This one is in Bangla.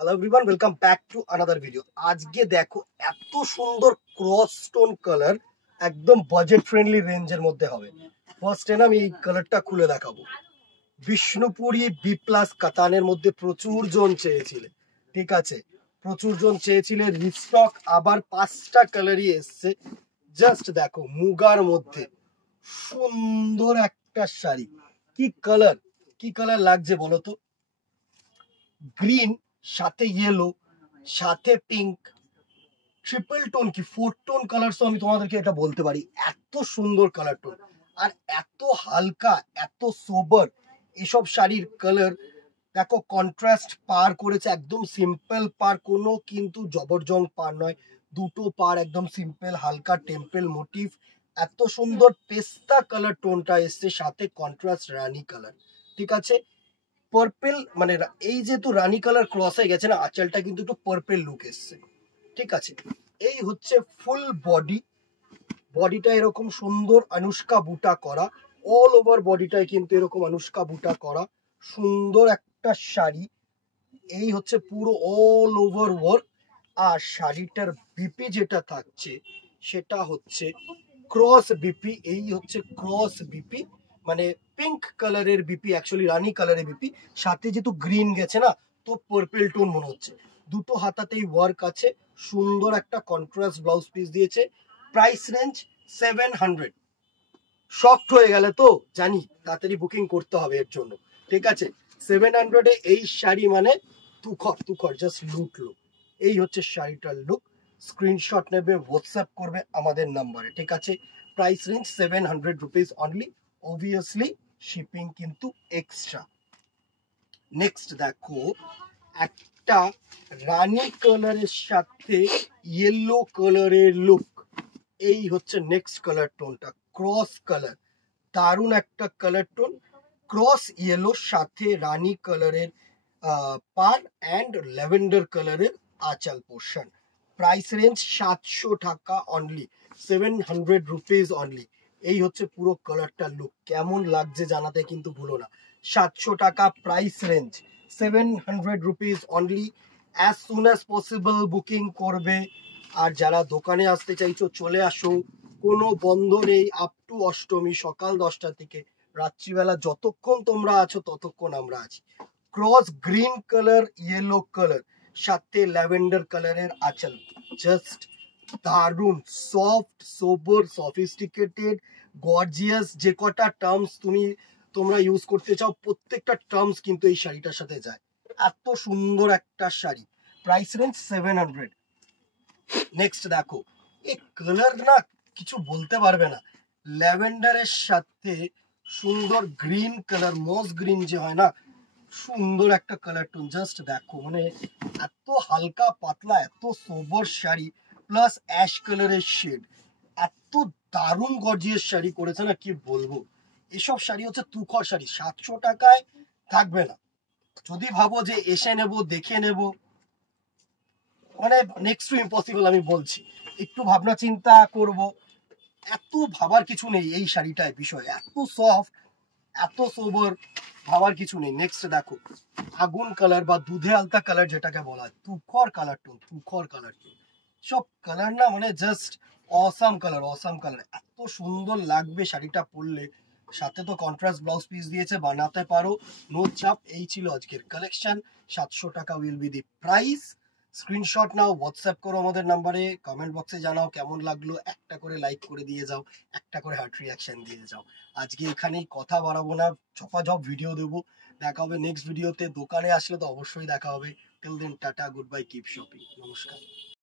Hello everyone, welcome back to another video. আজকে দেখো এত সুন্দর ক্রস স্টোন কালার, একদম বাজেট ফ্রেন্ডলি রেঞ্জের মধ্যে হবে। ফার্স্ট আমি এই কালারটা খুলে দেখাবো। বিষ্ণুপুরি বি প্লাস কাতানের মধ্যে প্রচুর জন চেয়েছিলেন, ঠিক আছে, প্রচুর জন চেয়েছিলেন। রিস্টক আবার 5টা কালারই এসছে। জাস্ট দেখো মুগার মধ্যে সুন্দর একটা শাড়ি। কি কালার লাগছে বলো তো? গ্রিন, সাথে ইয়েলো, সাথে পিঙ্ক, ট্রিপল টোন কি 4 টোন কালার। তো আমি তোমাদেরকে এটা বলতে পারি, এত সুন্দর কালার টোন আর এত হালকা, এত সোবার এসব শাড়ির কালার। দেখো কন্ট্রাস্ট পার করেছে, একদম সিম্পল পার, কোনো কিন্তু জবরজং পার নয়। দুটো পার একদম সিম্পল, হালকা টেম্পল মোটিভ। এত সুন্দর পেস্তা কালার টোনটা এসছে, সাথে কন্ট্রাস্ট রানী কালার, ঠিক আছে। পার্পেল মানে এই যেহেতু রানী কালার ক্রস হয়ে গেছে না, আঁচলটা কিন্তু একটু পার্পেল লুক এসছে, ঠিক আছে। এই হচ্ছে ফুল বডিটা এরকম সুন্দর অনুষ্কা বুটা করা, অল ওভার বডিটায় কিন্তু এরকম অনুষ্কা বুটা করা সুন্দর একটা শাড়ি। এই হচ্ছে পুরো অল ওভার ওয়ার্ক। আর শাড়িটার বিপি যেটা থাকছে সেটা হচ্ছে ক্রস বিপি। এই হচ্ছে ক্রস বিপি, মানে পিঙ্ক কালারের বিপি, অ্যাকচুয়ালি রানী কালারের বিপি, সাথে যেহেতু গ্রিন গেছে না তো পার্পল টোন মনে হচ্ছে। দুটো হাতাতেই ওয়ার্ক আছে, সুন্দর একটা কন্ট্রাস্ট ব্লাউজ পিস দিয়েছে। Price range 700। শক্ট হয়ে গেলে তো জানি, তাড়াতাড়ি বুকিং করতে হবে এর জন্য, ঠিক আছে। 700-এ এই শাড়ি মানে তুখর জাস্ট লুটলো। এই হচ্ছে শাড়িটার লুক। স্ক্রিনশট নেবে, হোয়াটসঅ্যাপ করবে আমাদের নাম্বারে, ঠিক আছে। Price range 700 rupees only, obviously shipping কিন্তু এক্সট্রা। নেক্সট দেখো একটা রানী কালারের সাথে ইয়েলো কালারের লুক। এই হচ্ছে নেক্সট কালার টোনটা, ক্রস কালার, দারুণ একটা কালার টোন। ক্রস ইয়েলো সাথে রানী কালারের পার অ্যান্ড ল্যাভেন্ডার কালারের আঁচল পোর্শন। প্রাইস রেঞ্জ 700 টাকা অনলি, 700 রুপিস অনলি। এই হচ্ছে পুরো কালারটার লুক। কেমন লাগছে জানাতে কিন্তু ভুলো না। 700 টাকা price range, 700 rupees only. As soon as possible booking করবে। আর যারা দোকানে আসতে চাইছো চলে আসো, কোনো বন্ধ নেই। আপ টু অষ্টমী সকাল 10টা থেকে রাত্রিবেলা যতক্ষণ তোমরা আছো ততক্ষণ আমরা আছি। Cross green colour, yellow colour, সাথে ল্যাভেন্ডার কালারের আঁচল। জাস্ট দারুন, সফট, সোবার, সফিস্টিকেটেড, গর্জিয়াস। যে কটা টার্মস তোমরা ইউজ করতে চাও প্রত্যেকটা টার্মস কিন্তু এই শাড়িটার সাথে যায়। এত সুন্দর একটা শাড়ি। Price range 700। নেক্সট দেখো, এই কালার না কিছু বলতে পারবে না। ল্যাভেন্ডারের সাথে সুন্দর গ্রিন কালার, মস গ্রিন যে হয় না, সুন্দর একটা কালার টোন। জাস্ট দেখো, মানে এত হালকা পাতলা, এত সোবর শাড়ি, প্লাস অ্যাশ কালারের শেড। এত দারুণ গর্জিয়াস শাড়ি করেছে না, কি বলবো। এসব শাড়ি হচ্ছে তুখর শাড়ি, 700 টাকায় থাকবে না। যদি ভাবো যে এসে নেব, দেখে নেব, মানে নেক্সট টু ইম্পসিবল। আমি বলছি একটু ভাবনা চিন্তা করব, এত ভাবার কিছু নেই এই শাড়িটায়। বিষয় এত সফট, এত সোবার, ভাবার কিছু নেই। নেক্সট দেখো, আগুন কালার বা দুধে আলতা কালার যেটাকে বলা হয়, তুখর কালার টোন, তুখর কালার টোন। সব কালার না মানে জাস্ট অসাম কালার। এত সুন্দর লাগবে শাড়িটা পরলে। সাথে তো কন্ট্রাস্ট ব্লাউজ পিস দিয়েছে, বানাতে পারো, নো চাপ। এই ছিল আজকের কালেকশন। 700 টাকা will be the price. Screenshot now, WhatsApp করো আমাদের নাম্বারে, কমেন্ট বক্সে জানাও কেমন লাগলো। একটা করে লাইক করে দিয়ে যাও, একটা করে হার্ট রিয়াকশন দিয়ে যাও। আজকে এখানেই কথা বাড়াবো না, ঝপাঝপ ভিডিও দেবো। দেখা হবে নেক্সট ভিডিওতে। দোকানে আসলে তো অবশ্যই দেখা হবে। Till then tata, good bye, keep shopping, নমস্কার।